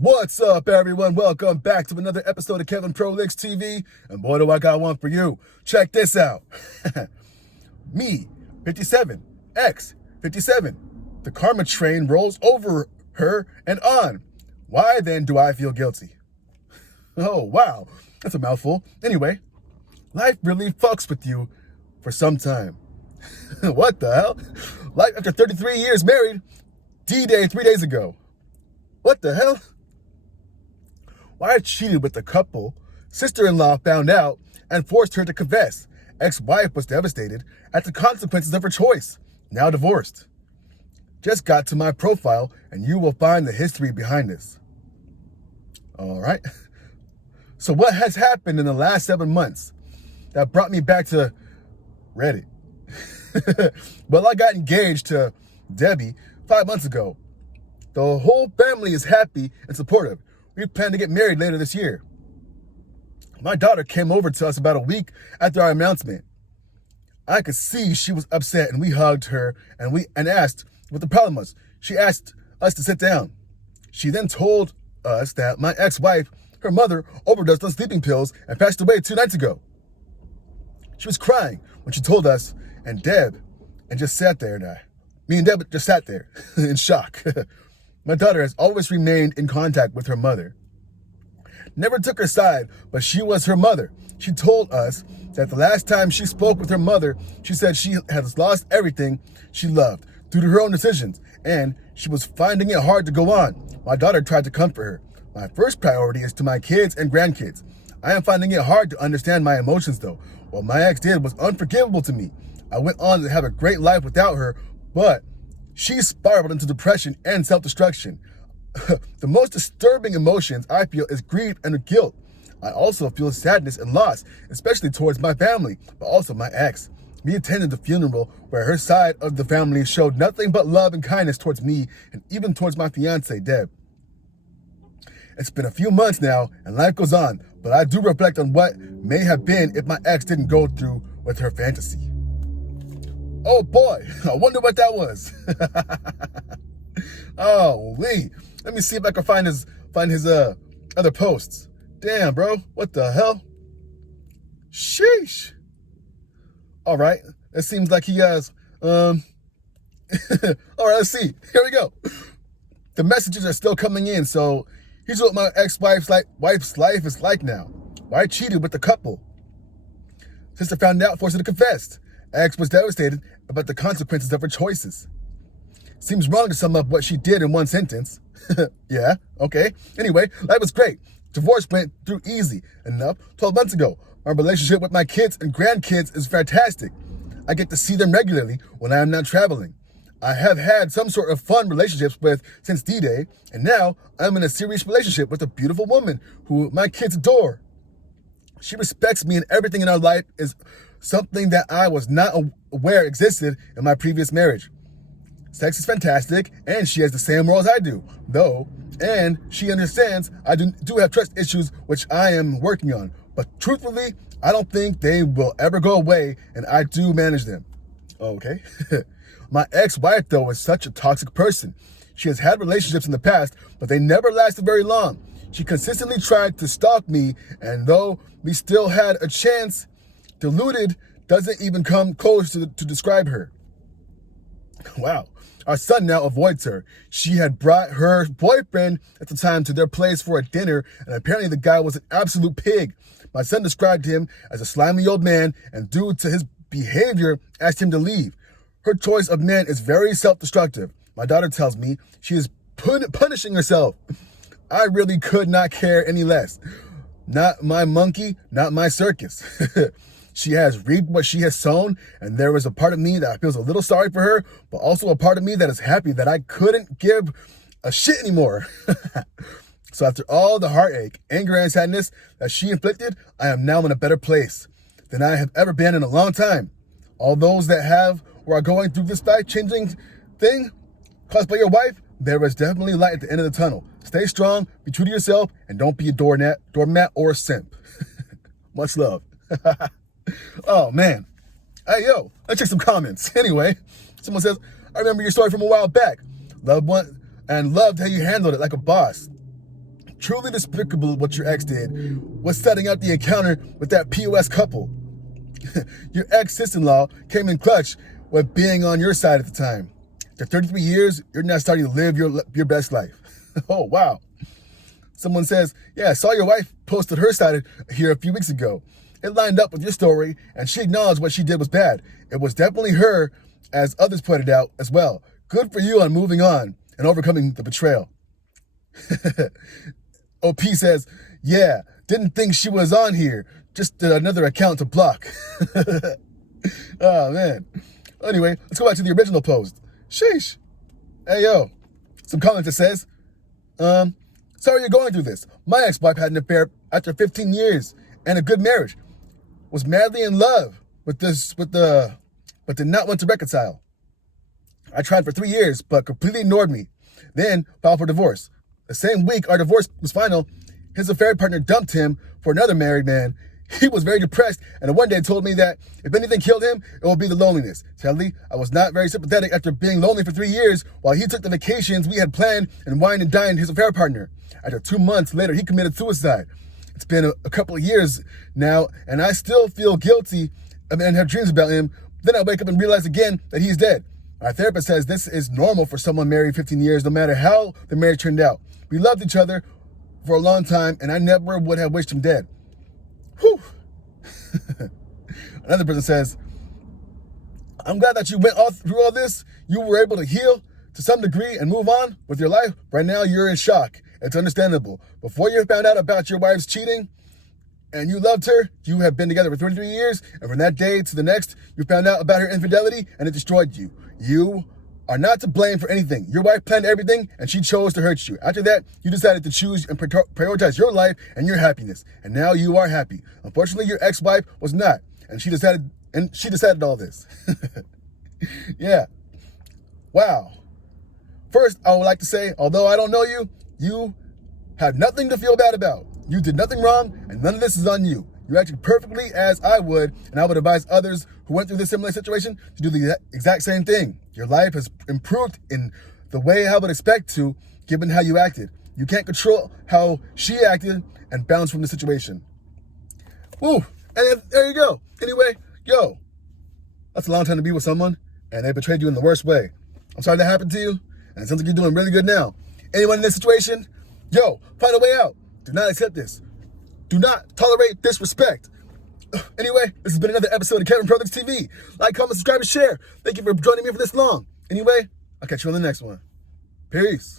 What's up, everyone? Welcome back to another episode of Kevin Prolix TV. And boy, do I got one for you. Check this out. Me, 57, X, 57. The karma train rolls over her and on. Why then do I feel guilty? Oh, wow. That's a mouthful. Anyway, life really fucks with you for some time. What the hell? Life after 33 years married. D-Day 3 days ago. What the hell? Why I cheated with the couple, sister-in-law found out and forced her to confess. Ex-wife was devastated at the consequences of her choice, now divorced. Just got to my profile and you will find the history behind this. All right. So what has happened in the last 7 months that brought me back to Reddit? Well, I got engaged to Debbie 5 months ago. The whole family is happy and supportive. We plan to get married later this year. My daughter came over to us about a week after our announcement. I could see she was upset and we hugged her and asked what the problem was. She asked us to sit down. She then told us that my ex-wife, her mother, overdosed on sleeping pills and passed away 2 nights ago. She was crying when she told us and just sat there me and Deb just sat there in shock. My daughter has always remained in contact with her mother. Never took her side, but she was her mother. She told us that the last time she spoke with her mother, she said she has lost everything she loved due to her own decisions, and she was finding it hard to go on. My daughter tried to comfort her. My first priority is to my kids and grandkids. I am finding it hard to understand my emotions, though. What my ex did was unforgivable to me. I went on to have a great life without her, but she spiraled into depression and self-destruction. The most disturbing emotions I feel is grief and guilt. I also feel sadness and loss, especially towards my family, but also my ex. We attended the funeral where her side of the family showed nothing but love and kindness towards me and even towards my fiance, Deb. It's been a few months now and life goes on, but I do reflect on what may have been if my ex didn't go through with her fantasy. Oh boy, I wonder what that was. Oh, let me see if I can find his other posts. Damn, bro, what the hell? Sheesh. All right, it seems like he has, all right, let's see. Here we go. The messages are still coming in, so here's what my ex-wife's life is like now. Why I cheated with the couple. Sister found out, forced her to confess. Ex was devastated about the consequences of her choices. Seems wrong to sum up what she did in one sentence. Yeah, okay. Anyway, life was great. Divorce went through easy enough 12 months ago. My relationship with my kids and grandkids is fantastic. I get to see them regularly when I am not traveling. I have had some sort of fun relationships with since D-Day, and now I'm in a serious relationship with a beautiful woman who my kids adore. She respects me, and everything in our life is something that I was not aware existed in my previous marriage. Sex is fantastic, and she has the same morals I do, though, and she understands I do have trust issues, which I am working on. But truthfully, I don't think they will ever go away, and I do manage them. Okay. My ex-wife, though, is such a toxic person. She has had relationships in the past, but they never lasted very long. She consistently tried to stalk me, and though we still had a chance, deluded doesn't even come close to describe her. Wow. Our son now avoids her. She had brought her boyfriend at the time to their place for a dinner, and apparently the guy was an absolute pig. My son described him as a slimy old man, and due to his behavior, asked him to leave. Her choice of men is very self-destructive. My daughter tells me she is punishing herself. I really could not care any less. Not my monkey, not my circus. She has reaped what she has sown, and there is a part of me that feels a little sorry for her, but also a part of me that is happy that I couldn't give a shit anymore. So after all the heartache, anger, and sadness that she inflicted, I am now in a better place than I have ever been in a long time. All those that have or are going through this life-changing thing caused by your wife, there is definitely light at the end of the tunnel. Stay strong, be true to yourself, and don't be a doormat, or a simp. Much love. Oh, man. Hey, yo, let's check some comments. Anyway, someone says, I remember your story from a while back. Loved how you handled it like a boss. truly despicable what your ex did was setting up the encounter with that POS couple. Your ex-sister-in-law came in clutch with being on your side at the time. After 33 years, you're now starting to live your best life. Oh, wow. Someone says, yeah, I saw your wife posted her side here a few weeks ago. It lined up with your story, and she acknowledged what she did was bad. It was definitely her, as others pointed out as well. Good for you on moving on and overcoming the betrayal. OP says, yeah, didn't think she was on here. Just another account to block. Oh, man. Anyway, let's go back to the original post. Sheesh. Hey, yo. Some comments that says, sorry you're going through this. My ex-wife had an affair after 15 years and a good marriage. Was madly in love but did not want to reconcile. I tried for 3 years, but completely ignored me. Then filed for divorce. The same week our divorce was final, his affair partner dumped him for another married man. He was very depressed and one day told me that if anything killed him, it would be the loneliness. Sadly, I was not very sympathetic after being lonely for 3 years while he took the vacations we had planned and wined and dined his affair partner. After 2 months later, he committed suicide. It's been a couple of years now, and I still feel guilty and have dreams about him. Then I wake up and realize again that he's dead. My therapist says this is normal for someone married 15 years, no matter how the marriage turned out. We loved each other for a long time, and I never would have wished him dead. Whew. Another person says, I'm glad that you went through all this. You were able to heal to some degree and move on with your life. Right now, you're in shock. It's understandable. Before you found out about your wife's cheating and you loved her, you have been together for 33 years. And from that day to the next, you found out about her infidelity and it destroyed you. You are not to blame for anything. Your wife planned everything and she chose to hurt you. After that, you decided to choose and prioritize your life and your happiness. And now you are happy. Unfortunately, your ex-wife was not. And she decided all this. Yeah. Wow. First, I would like to say, although I don't know you, you have nothing to feel bad about. You did nothing wrong, and none of this is on you. You acted perfectly as I would, and I would advise others who went through this similar situation to do the exact same thing. Your life has improved in the way I would expect to, given how you acted. You can't control how she acted and bounce from the situation. Woo, and there you go. Anyway, yo, that's a long time to be with someone, and they betrayed you in the worst way. I'm sorry that happened to you, and it sounds like you're doing really good now. Anyone in this situation, yo, find a way out. Do not accept this. Do not tolerate disrespect. Anyway, this has been another episode of Kevin Pro Links TV. Like, comment, subscribe, and share. Thank you for joining me for this long. Anyway, I'll catch you on the next one. Peace.